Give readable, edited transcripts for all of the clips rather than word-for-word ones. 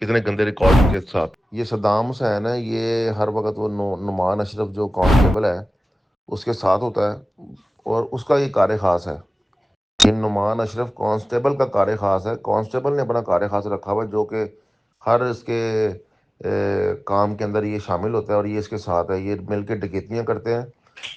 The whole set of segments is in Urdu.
اتنے گندے ریکارڈ کے ساتھ. یہ صدام حسین ہے، یہ ہر وقت وہ نعمان اشرف جو کانسٹیبل ہے اس کے ساتھ ہوتا ہے، اور اس کا یہ کار خاص ہے. یہ نعمان اشرف کانسٹیبل کا کار خاص ہے. کانسٹیبل نے اپنا کار خاص رکھا ہوا ہے جو کہ ہر اس کے کام کے اندر یہ شامل ہوتا ہے، اور یہ اس کے ساتھ ہے. یہ مل کے ڈکیتیاں کرتے ہیں،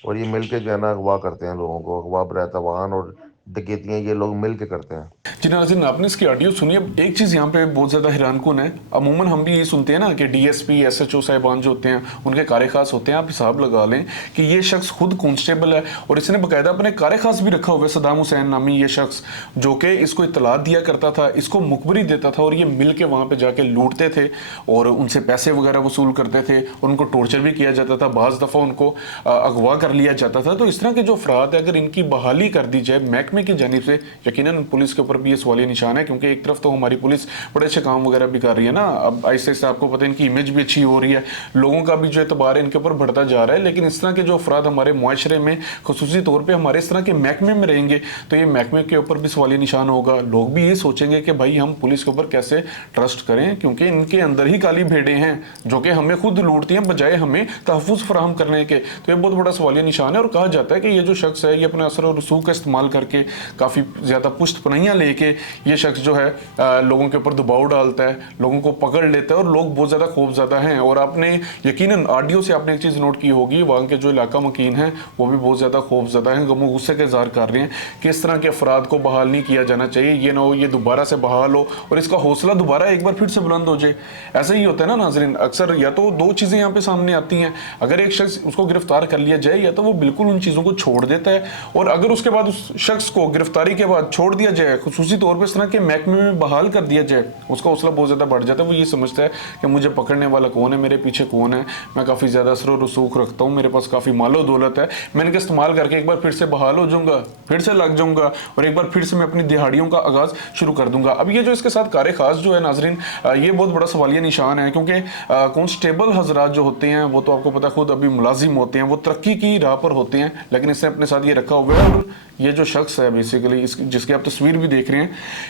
اور یہ مل کے جو ہے نا اغوا کرتے ہیں لوگوں کو. اغوا برتوان اور ڈکیتیاں یہ لوگ مل کے کرتے ہیں. جی ناظرین، آپ نے اس کی آڈیو سنی. اب ایک چیز یہاں پہ بہت زیادہ حیران کن ہے. عموماً ہم بھی یہ سنتے ہیں نا کہ D S P S H O صاحبان جو ہوتے ہیں ان کے کار خاص ہوتے ہیں. آپ حساب لگا لیں کہ یہ شخص خود کانسٹیبل ہے اور اس نے باقاعدہ اپنے کار خاص بھی رکھا ہوا ہے. صدام حسین نامی یہ شخص جو کہ اس کو اطلاعات دیا کرتا تھا، اس کو مخبری دیتا تھا، اور یہ مل کے وہاں پہ جا کے لوٹتے تھے اور ان سے پیسے وغیرہ وصول کرتے تھے، اور ان کو ٹورچر بھی کیا جاتا تھا. بعض دفعہ ان کو اغوا کر لیا جاتا تھا. تو اس طرح کے جو افراد ہیں اگر ان کی بحالی کر دی جائے محکمے کی جانب سے، یقیناً پولیس کے اوپر بھی یہ سوالیہ نشان ہے، کیونکہ ایک طرف تو ہماری پولیس بڑے اچھے کام وغیرہ بھی کر رہی ہے نا. اب آہستہ آہستہ آپ کو پتہ ہے ان کی امیج بھی اچھی ہو رہی ہے، لوگوں کا بھی جو اعتبار ہے ان کے اوپر بڑھتا جا رہا ہے. لیکن اس طرح کے جو افراد ہمارے معاشرے میں خصوصی طور پہ ہمارے اس طرح کے محکمے میں رہیں گے تو یہ محکمے کے اوپر بھی سوالیہ نشان ہوگا. لوگ بھی یہ سوچیں گے کہ بھائی ہم پولیس کے اوپر کیسے ٹرسٹ کریں، کیونکہ ان کے اندر ہی کالی بھیڑیں ہیں جو کہ ہمیں خود لوٹتی ہیں بجائے ہمیں تحفظ فراہم کرنے کے. تو یہ بہت بڑا سوالیہ نشان ہے. اور کہا جاتا ہے کہ یہ جو شخص ہے یہ اپنے اثر و رسوخ کا استعمال کر کے کافی زیادہ پشت پناہیاں لے کے یہ شخص جو ہے لوگوں کے اوپر دباؤ ڈالتا ہے، لوگوں کو پکڑ لیتا ہے، اور لوگ بہت زیادہ خوف زدہ ہیں. اور آپ نے یقیناً آڈیو سے آپ نے ایک چیز نوٹ کی ہوگی، وہاں کے جو علاقہ مکین ہیں وہ بھی بہت زیادہ خوف زدہ ہیں، غم و غصے کا اظہار کر رہے ہیں کہ اس طرح کے افراد کو بحال نہیں کیا جانا چاہیے. یہ نہ ہو یہ دوبارہ سے بحال ہو اور اس کا حوصلہ دوبارہ ایک بار پھر سے بلند ہو جائے. ایسا ہی ہوتا ہے نا ناظرین، اکثر یا تو دو چیزیں یہاں پہ سامنے آتی ہیں. اگر ایک شخص اس کو گرفتار کر لیا جائے یا تو وہ بالکل ان چیزوں کو چھوڑ دیتا ہے، اور اگر اس کے بعد اس شخص کو گرفتاری کے بعد چھوڑ دیا جائے، خصوصی طور پہ اس طرح کے محکمے میں بحال کر دیا جائے، اس کا حوصلہ بہت زیادہ بڑھ جاتا ہے. وہ یہ سمجھتا ہے کہ مجھے پکڑنے والا کون ہے، میرے پیچھے کون ہے، میں کافی زیادہ اثر و رسوخ رکھتا ہوں، میرے پاس کافی مال و دولت ہے، میں ان کا استعمال کر کے ایک بار پھر سے بحال ہو جاؤں گا، پھر سے لگ جاؤں گا، اور ایک بار پھر سے میں اپنی دہاڑیوں کا آغاز شروع کر دوں گا. اب یہ جو اس کے ساتھ کار خاص جو ہے ناظرین، یہ بہت بڑا سوالیہ نشان ہے، کیونکہ کانسٹیبل حضرات جو ہوتے ہیں وہ تو آپ کو پتا خود ابھی ملازم ہوتے ہیں، وہ ترقی کی راہ پر ہوتے ہیں، لیکن اس نے اپنے ساتھ یہ رکھا ہوا ہے. اور یہ جو شخص ہے بیسیکلی جس کی آپ تصویر بھی دیکھ رہے ہیں،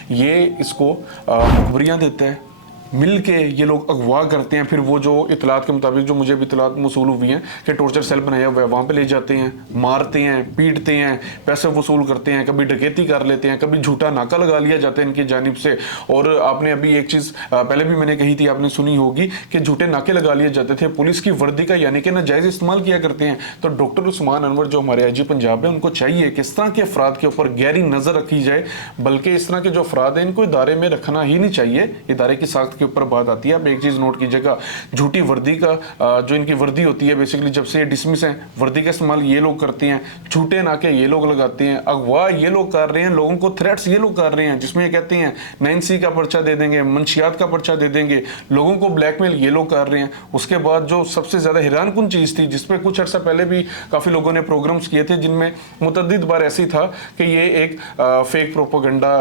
یہ اس کو مخبریاں دیتا ہے، مل کے یہ لوگ اغوا کرتے ہیں. پھر وہ جو اطلاعات کے مطابق جو مجھے بھی اطلاعات موصول ہوئی ہیں کہ ٹورچر سیل بنایا ہوا ہے، وہاں پہ لے جاتے ہیں، مارتے ہیں، پیٹتے ہیں، پیسے وصول کرتے ہیں، کبھی ڈکیتی کر لیتے ہیں، کبھی جھوٹا ناکہ لگا لیا جاتا ہے ان کی جانب سے. اور آپ نے ابھی ایک چیز پہلے بھی میں نے کہی تھی، آپ نے سنی ہوگی کہ جھوٹے ناکے لگا لیے جاتے تھے پولیس کی وردی کا، یعنی کہ ناجائز استعمال کیا کرتے ہیں. تو ڈاکٹر عثمان انور جو ہمارے آئی جی پنجاب ہیں، ان کو چاہیے کہ اس طرح کے افراد کے اوپر گہری نظر رکھی جائے، بلکہ اس طرح کے جو افراد ہیں ان کو ادارے میں رکھنا ہی نہیں چاہیے. ادارے کی ساخت کے اوپر بات آتی ہے. ایک چیز نوٹ کیجئے گا، جھوٹی وردی کا جو ان کی وردی ہوتی ہے، بیسیکلی جب سے یہ ڈسمس ہیں، وردی کا استعمال یہ لوگ کرتے ہیں، جھوٹے ناکے یہ لوگ لگاتے ہیں، اغوا یہ لوگ کر رہے ہیں، لوگوں کو تھریٹس یہ لوگ کر رہے ہیں، جس میں یہ کہتے ہیں 9C کا پرچہ دے دیں گے، منشیات کا پرچہ دے دیں گے، لوگوں کو بلیک میل یہ لوگ کر رہے ہیں. اس کے بعد جو سب سے زیادہ حیران کن چیز تھی، جس پہ کچھ عرصہ پہلے بھی کافی لوگوں نے پروگرامز کیے تھے، جن میں متعدد بار ایسی تھا کہ یہ ایک فیک پروپیگنڈا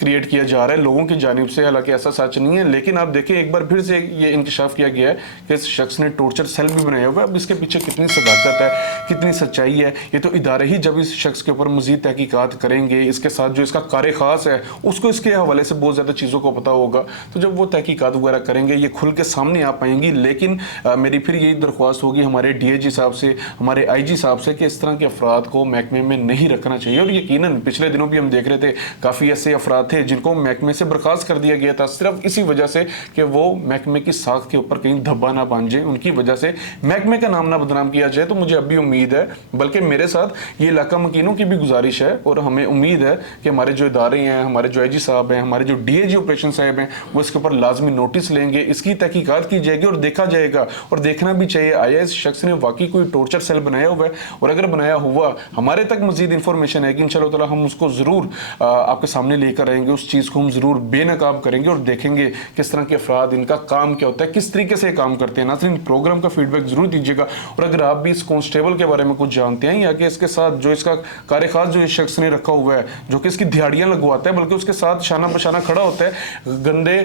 کریٹ کیا جا رہا ہے لوگوں کی جانب سے، حالانکہ ایسا سچ نہیں ہے. لیکن آپ دیکھیں ایک بار پھر سے یہ انکشاف کیا گیا ہے کہ اس شخص نے ٹورچر سیل بھی بنایا ہوا ہے. اب اس کے پیچھے کتنی صداقت ہے، کتنی سچائی ہے، یہ تو ادارے ہی جب اس شخص کے اوپر مزید تحقیقات کریں گے، اس کے ساتھ جو اس کا کار خاص ہے اس کو اس کے حوالے سے بہت زیادہ چیزوں کو پتا ہوگا، تو جب وہ تحقیقات وغیرہ کریں گے یہ کھل کے سامنے آ پائیں گی. لیکن میری پھر یہی درخواست ہوگی ہمارے ڈی اے جی صاحب سے، ہمارے آئی جی صاحب سے، کہ اس طرح کے افراد کو محکمے میں نہیں رکھنا چاہیے. اور یقیناً پچھلے دنوں بھی ہم دیکھ رہے تھے کافی ایسے افراد تھے جن کو محکمے سے برخاست کر دیا گیا تھا، صرف اسی وجہ سے کہ وہ محکمے کی ساخت کے اوپر کہیں دھبا نہ بن جائے، ان کی وجہ سے محکمے کا نام نہ بدنام کیا جائے. تو مجھے اب بھی امید ہے، بلکہ میرے ساتھ یہ علاقہ مکینوں کی بھی گزارش ہے، اور ہمیں امید ہے کہ ہمارے جو ادارے ہیں، ہمارے جو آئی جی صاحب ہیں، ہمارے جو ڈی اے جی آپریشن صاحب ہیں، وہ اس کے اوپر لازمی نوٹس لیں گے، اس کی تحقیقات کی جائے گی اور دیکھا جائے گا. اور دیکھنا بھی چاہیے آیا اس شخص نے واقعی کوئی ٹورچر سیل بنایا ہوا ہے، اور اگر بنایا ہوا ہمارے تک مزید انفارمیشن ہے کہ انشاءاللہ تعالی ہم اس کو ضرور آپ کے سامنے لے کر آئیں گے، اس چیز کو ہم ضرور بے نقاب کریں گے اور دیکھیں گے کس طرح کے افراد، ان کا کام کیا ہوتا ہے، کس طریقے سے کام کرتے ہیں. ناظرین پروگرام کا فیڈ بیک ضرور دیجیے گا، اور اگر آپ بھی اس کانسٹیبل کے بارے میں کچھ جانتے ہیں، یا کہ اس کے ساتھ جو اس کا کار خاص جو اس شخص نے رکھا ہوا ہے، جو کہ اس کی دہاڑیاں لگواتا ہے، بلکہ اس کے ساتھ شانہ بشانہ کھڑا ہوتا ہے گندے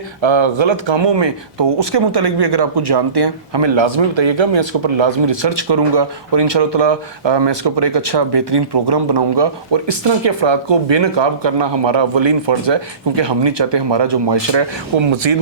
غلط کاموں میں، تو اس کے متعلق بھی اگر آپ کچھ جانتے ہیں ہمیں لازمی بتائیے گا. میں اس کے اوپر لازمی ریسرچ کروں گا، اور انشاءاللہ تعالی میں اس کے اوپر ایک اچھا بہترین پروگرام بناؤں گا. اور اس طرح کے افراد کو بے نقاب کرنا ہمارا اولین فرض ہے، کیونکہ ہم نہیں چاہتے ہمارا جو معاشرہ ہے وہ مزید